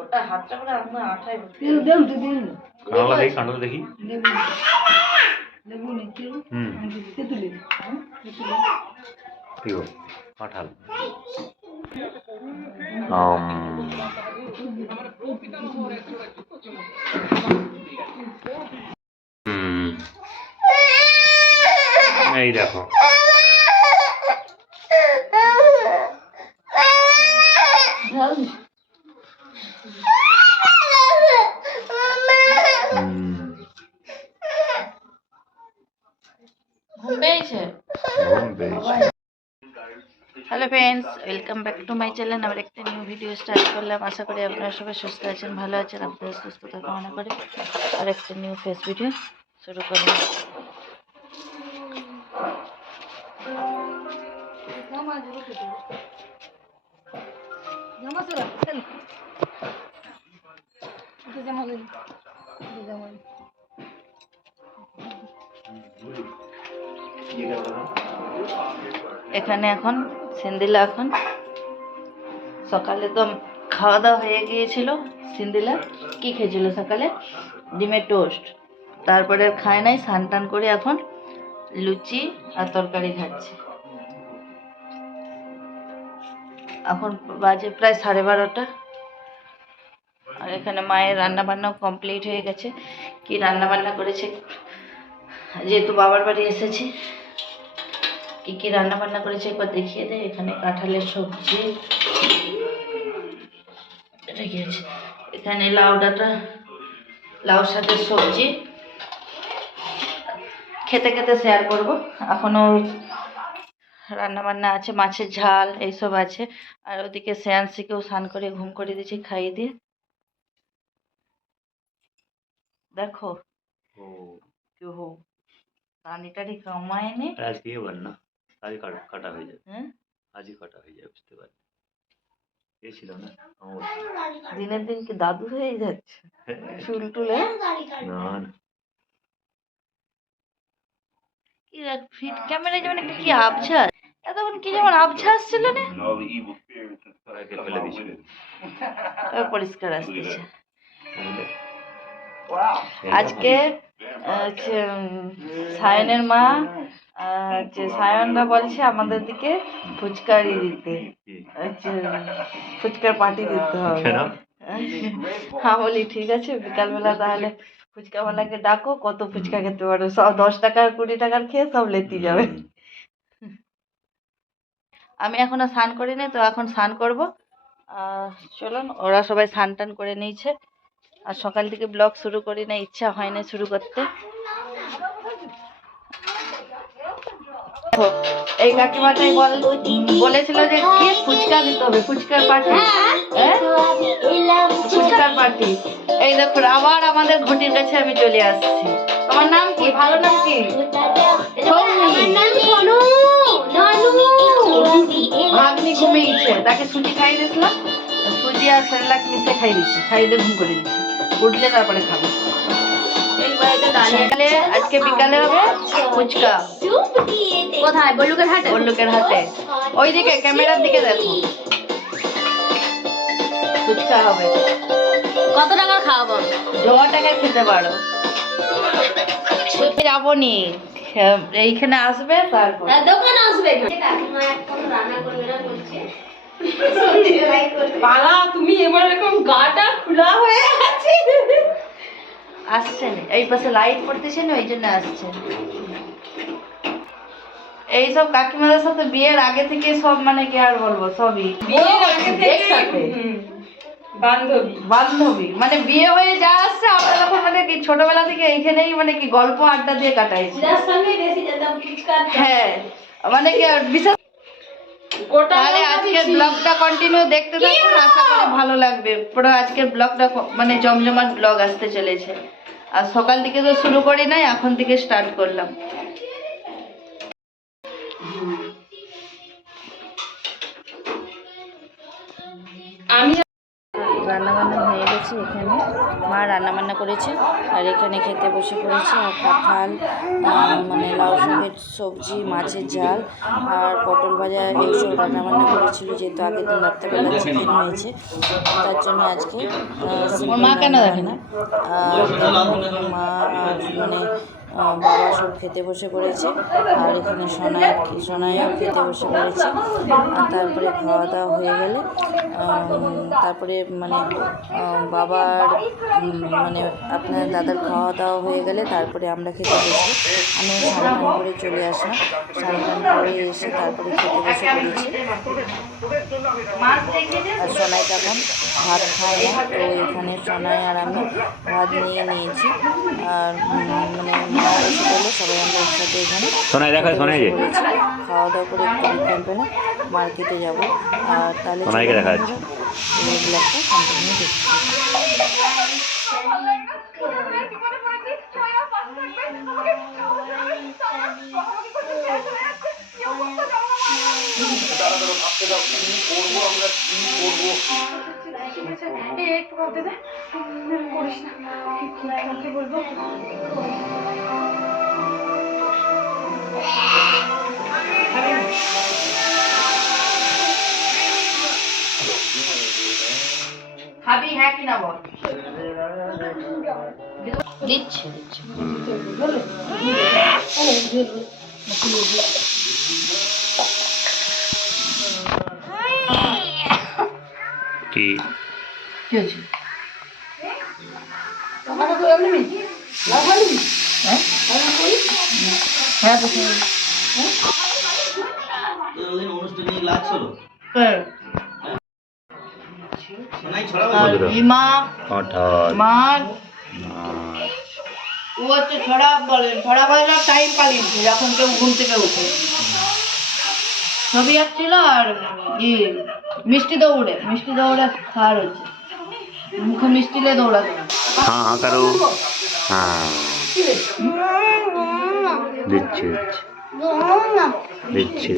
ওটা হাতটা করে আমরা আঠাই দেন দিন কাঁঠাল দেখি লেবু নিচে তেঁতুলি কি গো কাঁঠাল এই দেখো hello friends, welcome back to my channel. আবার একটা নিউ ভিডিও স্টার্ট করলাম। আশা করি আপনারা সবাই সুস্থ আছেন, ভালো আছেন। আপনাদের সুস্থতা কামনা করে আর একটা নিউ ফেস ভিডিও শুরু করলাম। এখানে এখন সিন্দিলা এখন সকালে তো খাওয়া দাওয়া হয়ে গিয়েছিল। সিন্দিলা কি খেয়েছিল সকালে? ডিমের টোস্ট। তারপরে খায় নাই, স্নান টান করে এখন লুচি আর তরকারি খাচ্ছে। এখন বাজে প্রায় 12:30। আর এখানে মায়ের রান্না বান্নাও কমপ্লিট হয়ে গেছে। কি রান্না বান্না করেছে, যেহেতু বাবার বাড়ি এসেছি, কি কি রান্না বান্না করেছে একবার দেখিয়ে দেয়। এখানে কাঁঠালের সবজি, এটা কি আছে, এখানে লাউ ডাঁটা, লাউ শাকের সবজি। খেতে খেতে শেয়ার করব। এখনো রান্না বান্না আছে, মাছের ঝাল এইসব আছে। আর ওদিকে শ্রেয়াংশীকেও স্নান করে ঘুম করে দিয়েছি, খাইয়ে দিয়ে। দেখো কেউ টানি টানি কামায়নি। আজকে এবার না, আজ কাটা হয়ে যাবে। হ্যাঁ, আজই কাটা হয়ে যাবে, বুঝতে পারি। এ ছিল না দিনের দিন কি দাদু হয়ে যাচ্ছে চুল টুলে। না না, কি ফিট ক্যামেরায় যেমন একটা কি আবছা, এতক্ষণ কি যেমন আবছা আসছিল না, ফেলে দিয়েছি। পরিষ্কার আসতেছে। আজকে সায়নের মা, সায়নরা বলছে আমাদের দিকে ফুচকারি দিতে, ফুচকার পার্টি দিতে হবে। হ্যাঁ বলি ঠিক আছে, বিকালবেলা তাহলে ফুচকাওয়ালাকে ডাকো, কত ফুচকা খেতে পারো, সব 10 টাকার 20 টাকার খেয়ে সব লেতি যাবে। আমি এখনো স্নান করিনি, তো এখন স্নান করবো। চলুন, ওরা সবাই স্নান টান করে নিয়েছে। আর সকাল থেকে ব্লগ শুরু করি না, ইচ্ছা হয় না শুরু করতে। এই কাকিমাটাই বলেছিল যে কি ফুচকা দিতে হবে, ফুচকার পার্টি, ফুচকার পার্টি। এই দেখো আবার আমাদের ঘটির কাছে আমি চলে আসছি। তোমার নাম কি, ভালো নাম কি? ভাগ্নি ঘুমিয়েছে, তাকে সুজি খাইয়ে দিয়েছিলাম, সুজি আর সেরেলাক মিশে খাই দিচ্ছি, খাইয়ে দিয়ে ঘুম করে দিচ্ছি। উঠলে তারপরে খাবো। আজকে বিকালে হবে ফুচকা। কোথায়? বল্লুকের হাটে? বল্লুকের হাটে, ওইদিকে ক্যামেরার দিকে দেখো, ফুচকা হবে। কত টাকা খাওয়াবো? জমা টাকা খেতে পারো। যাবো নি, এইখানে আসবে তারপর দোকানে আসবে। বালা, তুমি এবার এরকম গাটা খোলা হয়ে আছে। আসছেন, এই পাশে লাইট পড়তেছে না, ওই জন্য আসছেন। এইসব কাকিমাদের সাথে বিয়ের আগে থেকে সব, মানে কি আর বলবো, সবই বিয়ের আগে থেকে একসাথে বান্ধবী বান্ধবী, মানে বিয়ে হয়ে যা আসছে আমরা তখন মানে কি ছোটবেলা থেকে এইখানেই মানে কি গল্প আড্ডা দিয়ে কাটাইছি। যার সঙ্গে বেশি যেতাম ফুচকা। হ্যাঁ, মানে কি বিশেষ। তাহলে আজকের ব্লগটা কন্টিনিউ দেখতে থাকুন, আশা করি ভালো লাগবে। পুরো আজকের ব্লগটা মানে জমজমাট ব্লগ আসতে চলেছে। আর সকাল থেকে তো শুরু করি নাই, এখন থেকে স্টার্ট করলাম। আমি রান্না বান্না হয়ে গেছে, এসেছি এখানে, মা রান্না বান্না করেছে আর এখানে খেতে বসে পড়েছে। আর কাঁঠাল, মানে লাউ শাকের সবজি, মাছের ঝাল আর পটল ভাজা এইসব রান্না বান্না করেছিল। যেহেতু আগের দিন রাত্রেবেলা চিকেন হয়েছে, তার জন্য আজকে মা কেন দেখে না। মা আর মানে বাবা সব খেতে বসে পড়েছে আর এখানে সোনাইও খেতে বসে পড়েছে। আর তারপরে খাওয়া দাওয়া হয়ে গেলে তারপরে মানে বাবার মানে আপনার দাদার খাওয়া দাওয়া হয়ে গেলে তারপরে আমরা খেতে বসবো। আমি স্নান করে চলে আসলাম, স্নান করে এসে তারপরে খেতে বসে পড়েছি। আর সোনাই তখন ভাত খায় না, তো এখানে সোনাই আর আমি ভাত নিয়ে নিয়েছি। আর মানে মা এসে বললো সবাই আমরা একসাথে এখানে খাওয়া দাওয়া করে একটু বিকেল বেলা মার্কেটে যাবো। আর তাহলে ব্লগটা কন্টিনিউ দেখছি। খাবি হ্যাঁ কিনা বল। দিচ্ছে কি হয়েছে? হ্যাঁ রিমা মার ও হচ্ছে ছড়া বলেন, ছড়া বলার টাইম পালিয়েছে যখন কেউ ঘুম থেকে উঠে। ছবি আসছিল আর মিষ্টি দৌড়ে খাওয়ার হচ্ছে, মুখে মিষ্টি দিয়ে দৌড়াতে। हाँ हाँ करो हाँ দিচ্ছি দিচ্ছি